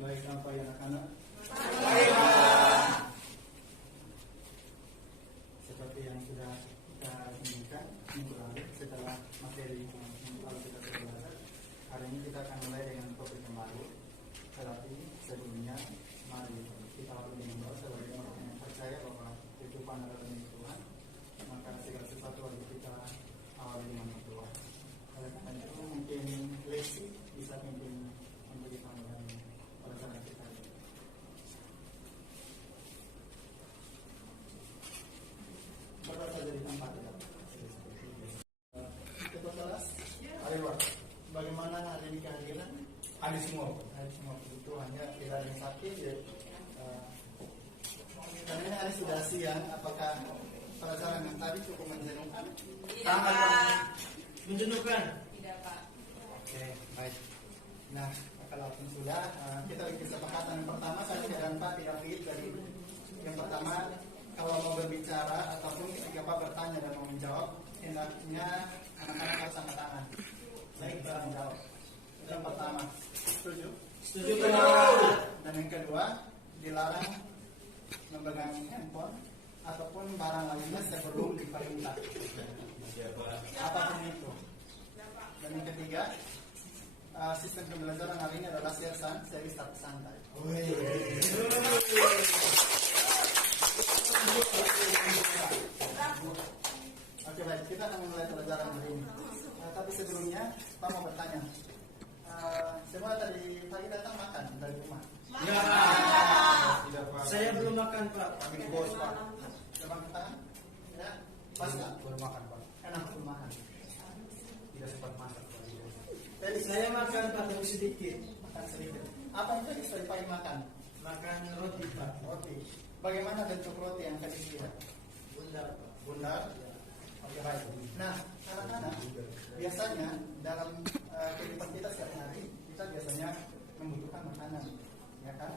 Baik, apa ya anak-anak? Seperti yang sudah kita inginkan minggu lalu setelah materi yang lalu kita belajar, hari ini kita akan mulai dengan topik yang baru. Tetapi sebelumnya, mari kita lalu mengenal sebagai orang yang percaya bahwa kehidupan adalah milik Tuhan, maka segala sesuatu wajib kita awali dengan berdoa. Oleh karena itu mungkin Lexi bisa pimpin memberi pandangan pada kita. Berdoa saja di tempat ya. Ketua kelas, ayo bagaimana hari ini kehadiran? Ada semua itu hanya tidak ada yang sakit ya. Karena ini hari sudah siang, apakah pelajaran yang tadi cukup menjenuhkan? Tidak. Menjenuhkan? Tidak, Pak. Oke, baik. Nah, kalau sudah, kita bikin kesepakatan yang pertama. Saya dan Pak tidak begitu dari yang pertama. Kalau mau berbicara ataupun ketika Pak bertanya dan mau menjawab, hendaknya anak-anak harus angkat tangan. Baik, bisa menjawab. Itu yang pertama. Setuju? Setuju. Dan yang kedua, dilarang memegang handphone ataupun barang lainnya sebelum diperintah. Apapun itu. Dan yang ketiga, sistem pembelajaran hari ini adalah siasan seri start santai. Oke, baik, kita akan mulai pelajaran hari ini. Tapi sebelumnya, Pak mau bertanya. Semua tadi pagi datang makan dari rumah? Ya. Tidak, Pak. Saya belum makan, Pak. Kami bos, Pak. Coba tangan? Ya, pas nggak? Baru makan, Pak. Enak belum makan. Tidak sempat masak. Jadi Saya makan, Pak, tapi sedikit. makan sedikit. Apa yang tadi saya pagi makan? Makan roti, Pak. Roti. Bagaimana bentuk roti yang tadi lihat? Bundar, Pak. Bundar. Oke, baik. Nah, anak-anak biasanya dalam kehidupan kita sehari-hari kita biasanya membutuhkan makanan, ya kan?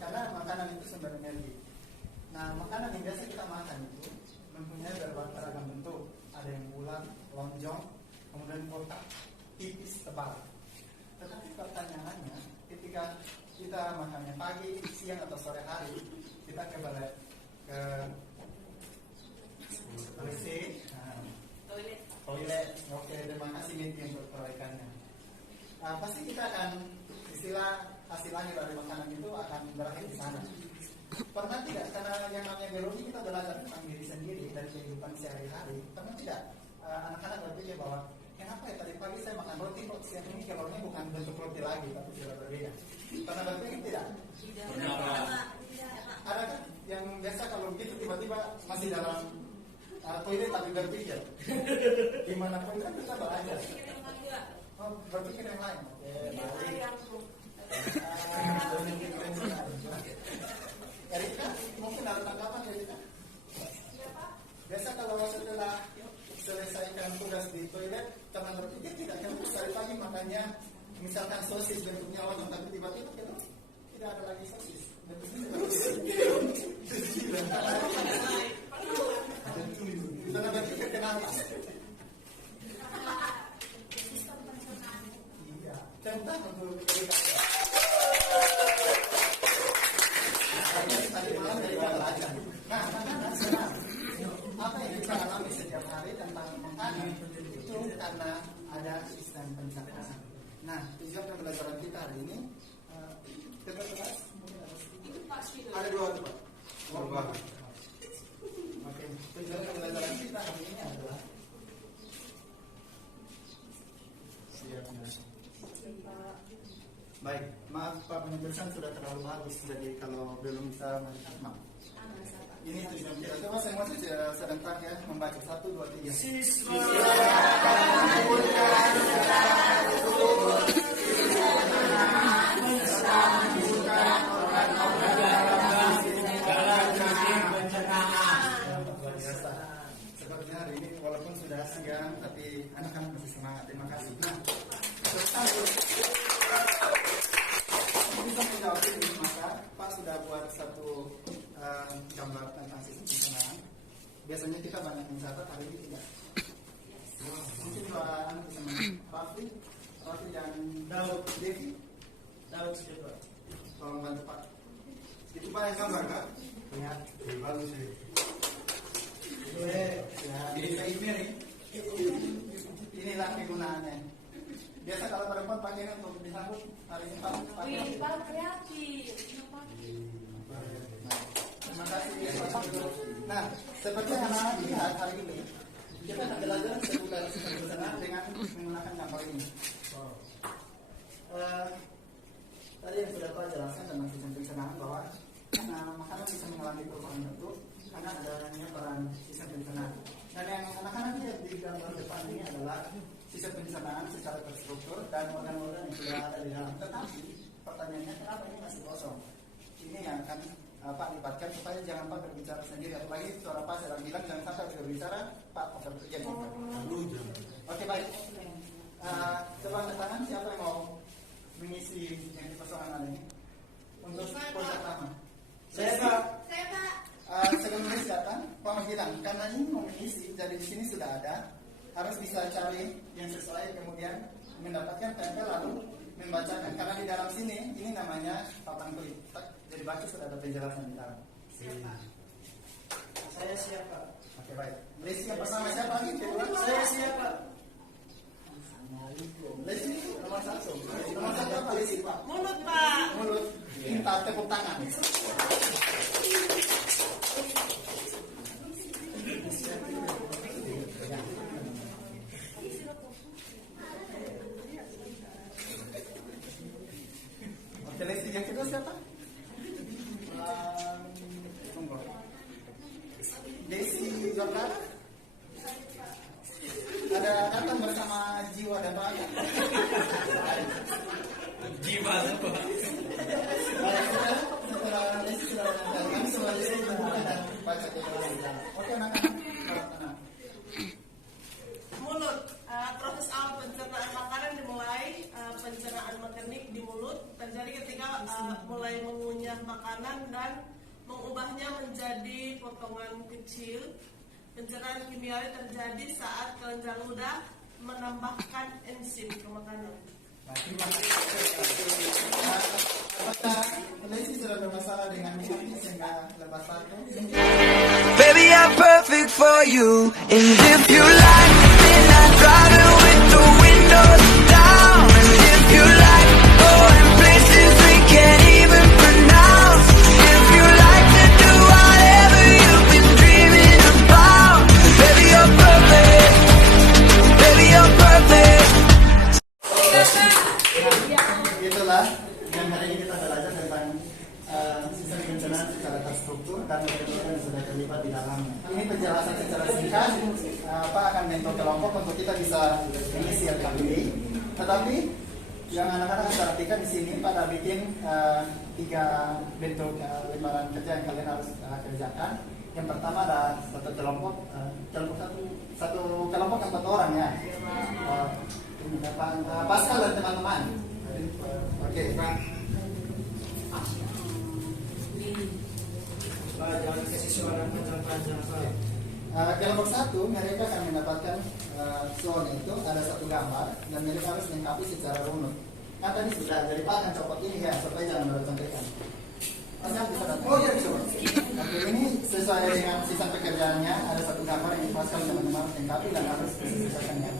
Karena makanan itu sumber energi. Nah, makanan yang biasa kita makan itu mempunyai beragam bentuk. Ada yang bulat, lonjong, kemudian kotak, tipis, tebal. Tetapi pertanyaannya, ketika kita makannya pagi, siang atau sore hari, kita ke WC, toilet. Oke, terima kasih Niti untuk perbaikannya. Pasti kita akan istilah hasil akhir dari makanan itu akan berakhir di sana. Pernah tidak? Karena yang namanya biologi kita belajar tentang diri sendiri dari kehidupan sehari-hari. Pernah tidak anak-anak berpikir bahwa kenapa ya tadi pagi saya makan roti kok siang ini kalorinya bukan bentuk roti lagi tapi sudah berbeda? Pernah berpikir tidak? Ada kan yang biasa kalau begitu tiba-tiba masih dalam toilet tapi berpikir gimana pun kan kita belajar. Oh, berpikir yang lain. Erika, mungkin ada tanggapan Erika? Biasa kalau setelah selesaikan tugas di toilet karena berpikir tidak kan dari pagi makannya misalkan sosis bentuknya lonjong tapi tiba-tiba kita tidak ada lagi sosis bentuknya karena berpikir kenapa? Iya, contoh untuk Erika. Tadi malam dari belajar. Nah, sekarang apa yang kita alami setiap hari tentang makanan itu karena ada sistem pencernaan. Nah, tujuan pembelajaran kita hari ini kebetulan ada dua tempat. Oke, tujuan pembelajaran kita hari ini adalah siapnya. Baik, maaf Pak, penulisan sudah terlalu bagus, jadi kalau belum bisa maaf. Ini tujuan kita. Coba semua saja serentak ya, membaca 1, 2, 3. Siswa Sepertinya hari ini walaupun sudah siang, tapi anak-anak masih semangat. Terima kasih. Nah, bisa menjawab ini, maka Pak sudah buat satu gambar tentang sistem pencernaan. Biasanya kita banyak mencatat, hari ini tidak. Mungkin Pak Anu bisa Raffi dan Daud. Devi, Daud siapa? tolong bantu Pak. Itu Pak yang gambar Kak? Ya, bagus sih. Jadi saya inilah kegunaannya. Biasa kalau perempuan pakai untuk disambut, hari ini pakai. Pak kreatif. Terima kasih. Nah, seperti yang anak-anak lihat hari ini, kita akan belajar seputar sistem pencernaan dengan menggunakan gambar ini. Tadi yang sudah Pak jelaskan tentang sistem pencernaan bahwa makanan bisa mengalami perubahan bentuk karena adanya peran sistem pencernaan. Dan yang anak-anak lihat di gambar depan ini adalah sistem pencernaan secara terstruktur dan organ-organ yang sudah ada di dalam. Tetapi pertanyaannya kenapa ini masih kosong? Ini yang akan Pak lipatkan supaya jangan Pak berbicara sendiri. Apalagi suara Pak sedang bilang jangan sampai berbicara Pak bekerja. Oke baik. Coba angkat tangan siapa yang mau mengisi yang dikosongan ini untuk poin pertama. Saya Pak. Sebelumnya siapa? Pak bilang karena ini mau mengisi, jadi di sini sudah ada, harus bisa cari yang sesuai kemudian mendapatkan tempel lalu membacakan. Karena di dalam sini ini namanya papan kulit. Jadi baca sudah ada penjelasan di dalam. Siapa? Saya siapa? Oke baik. Lesi yang pertama siapa lagi? Saya siapa? Lesi nomor 1. Nomor 1 apa Lesi Pak? Mulut Pak. Mulut. Minta tepuk tangan. Oke, Lesi yang kedua siapa? Tunggu. Desi Jordan. Ada datang bersama jiwa dan raga. Jiwa apa? Setelah Desi sudah menyampaikan semua Desi dan baca keterangan. Oke, anak-anak. Mulut. Proses awal pencernaan makanan dimulai. Pencernaan mekanik di mulut terjadi ketika mulai mengunyah makanan dan mengubahnya menjadi potongan kecil. Pencernaan kimiawi terjadi saat kelenjar ludah menambahkan enzim ke makanan. Nah, terima kasih. Apakah Lesi sudah bermasalah dengan ini sehingga lepas satu? Baby, I'm perfect for you. And if you like, then I'd drive it with the windows down. And if you like, going places we can't even pronounce. If you like to do whatever you've been dreaming about. Baby, you're perfect. Baby, you're perfect. Itulah yang hari ini kita belajar tentang sistem pencernaan secara terstruktur dan organ-organ yang sudah terlibat di dalamnya. Ini penjelasan secara singkat. Pak akan bentuk kelompok untuk kita bisa mengisi RKPD. Tetapi yang anak-anak bisa perhatikan di sini pada bikin 3 bentuk lembaran kerja yang kalian harus kerjakan. Yang pertama ada satu kelompok, satu kelompok 4 orang ya. Pascal dan teman-teman. Oke, Pak. Pak, jangan kasih suara panjang-panjang Pak. Kelompok 1 mereka akan mendapatkan zone itu ada satu gambar dan mereka harus melengkapi secara runut. Kan tadi sudah, jadi Pak akan copot ini ya supaya jangan bercontekan. Pascal bisa datang. Oh iya bisa. Oke, ini sesuai dengan sistem pekerjaannya ada satu gambar yang Pascal teman-teman lengkapi dan harus diselesaikan ya.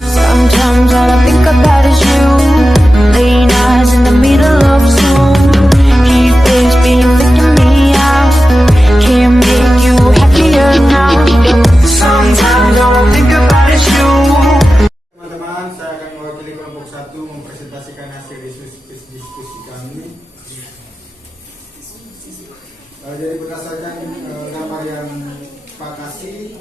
Sometimes all I think about is you. Late nights in the middle of Zoom. Keep this being freaking me out. Can't make you happier now. Sometimes all I think about is you. Teman-teman, saya akan mewakili kelompok 1 mempresentasikan hasil diskusi kami. Jadi berdasarkan gambar yang Pak kasih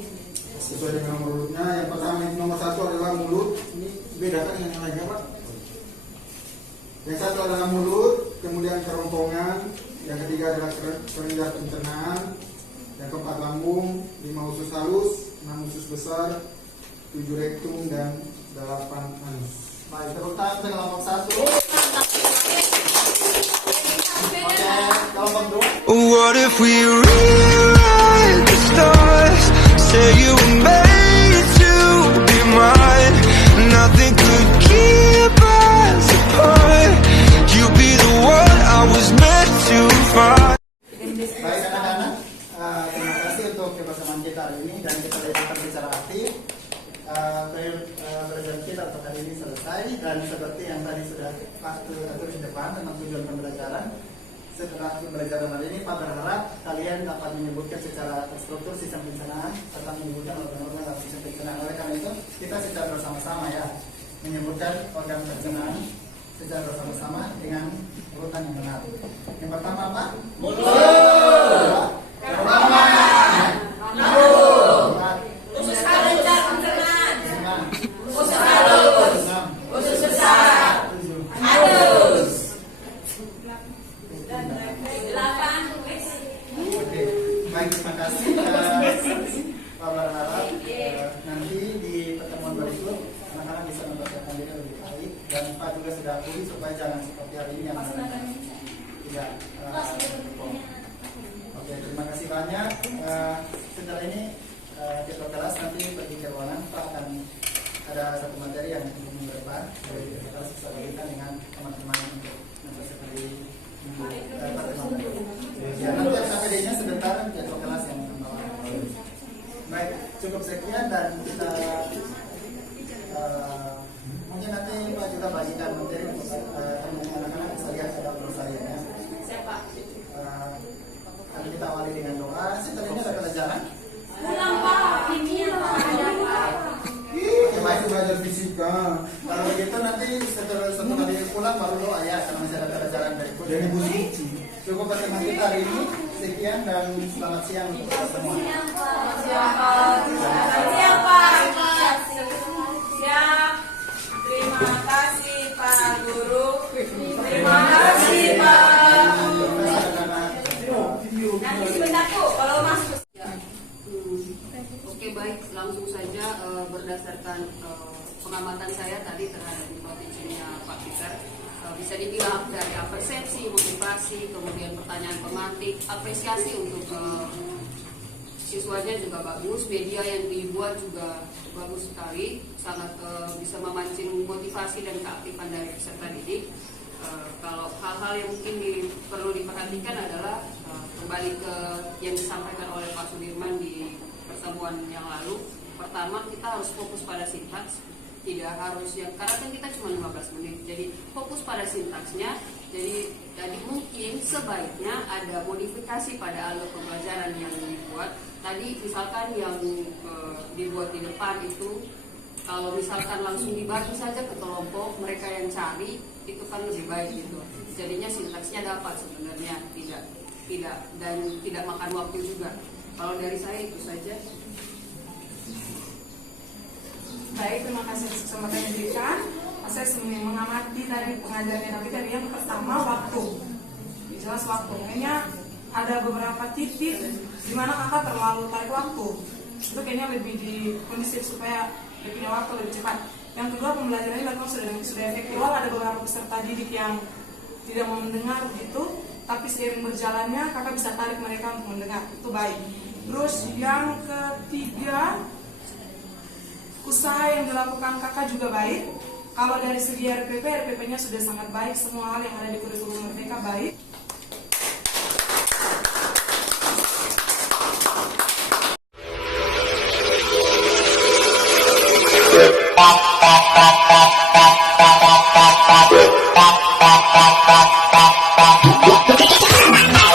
sesuai dengan nomor urutnya, yang pertama nomor 1 adalah mulut. Ini bedakan dengan yang lainnya, Pak. Yang satu adalah mulut, kemudian kerongkongan, yang ketiga adalah kelenjar pencernaan, yang keempat lambung, 5 usus halus, 6 usus besar, 7 rektum, dan 8 anus. Baik, tepuk tangan untuk kelompok 1. Oke, kelompok 2. What if we rewrite the stars? Say you were made to be mine. Nothing could keep us apart. You be the one I was meant to find. Baik anak-anak, terima kasih untuk kebersamaan kita hari ini dan kita lanjutkan bicara aktif. Pelajaran kita untuk hari ini selesai dan seperti yang tadi sudah Pak tulis di depan tentang tujuan pembelajaran. Setelah pembelajaran hari ini, Pak berharap kalian dapat menyebutkan secara struktur sistem pencernaan serta menyebutkan organ-organ dalam sistem pencernaan. Oleh karena itu, kita secara bersama-sama ya menyebutkan organ pencernaan secara bersama-sama dengan urutan yang benar. Yang pertama apa? Mulut. Kerongkongan. Lambung. Usus kelenjar pencernaan. Usus halus. Usus besar. Anus. Oke, baik, terima kasih. Pak berharap nanti di pertemuan berikut anak-anak bisa mempersiapkan diri lebih baik dan Pak juga sudah akui supaya jangan seperti hari ini yang tidak. Oke, terima kasih banyak. Setelah ini kita kelas nanti pergi ke ruangan. Pak akan ada satu materi yang untuk minggu depan. Jadi kita harus bisa berikan dengan teman-teman untuk mempersiapkan diri. Ya, nanti APD-nya sebentar jadwal kelas yang membawa. Baik, cukup sekian dan kita mungkin nanti Pak juga bagikan materi untuk anak-anak bisa lihat ada menurut saya ya. Siapa? Nanti kita awali dengan doa. Setelah ini ada pelajaran. Pulang Pak, ini Pak. Oke, baik, belajar fisika. Kalau begitu nanti setelah kali pulang baru doa ya, karena masih ada pelajaran berikut. Dan Ibu Suci. Cukup pertemuan kita hari ini. Sekian dan selamat siang untuk kita semua. Siapa? Siap. Terima kasih Pak Guru. Terima kasih Pak. Nanti sebentar tuh kalau masuk. Oke, baik, langsung saja berdasarkan pengamatan saya tadi terhadap provinsinya Pak Peter, bisa dibilang dari persepsi, motivasi, kemudian pertanyaan pematik, apresiasi untuk siswanya juga bagus, media yang dibuat juga bagus sekali, sangat bisa memancing motivasi dan keaktifan dari peserta didik. Kalau hal-hal yang mungkin perlu diperhatikan adalah kembali ke yang disampaikan oleh Pak Sudirman di pertemuan yang lalu. Pertama, kita harus fokus pada sintaks, tidak harus yang karena kan kita cuma 15 menit, jadi fokus pada sintaksnya. Jadi mungkin sebaiknya ada modifikasi pada alur pembelajaran yang dibuat. Tadi misalkan yang dibuat di depan itu, kalau misalkan langsung dibagi saja ke kelompok, mereka yang cari itu kan lebih baik gitu. Jadinya sintaksnya dapat sebenarnya, tidak makan waktu juga. Kalau dari saya itu saja. Baik, terima kasih atas kesempatan yang diberikan. Saya mengamati tadi pengajarannya, tapi tadi yang pertama waktu. Jelas waktu. Kayaknya ada beberapa titik di mana kakak terlalu tarik waktu. Itu kayaknya lebih dikondisif supaya dia punya waktu lebih cepat. Yang kedua, pembelajarannya memang sudah efektif. Ada beberapa peserta didik yang tidak mau mendengar begitu, tapi seiring berjalannya kakak bisa tarik mereka untuk mendengar. Itu baik. Terus yang ketiga, usaha yang dilakukan kakak juga baik. Kalau dari segi RPP-nya sudah sangat baik. Semua hal yang ada di kurikulum mereka baik. We'll be right back.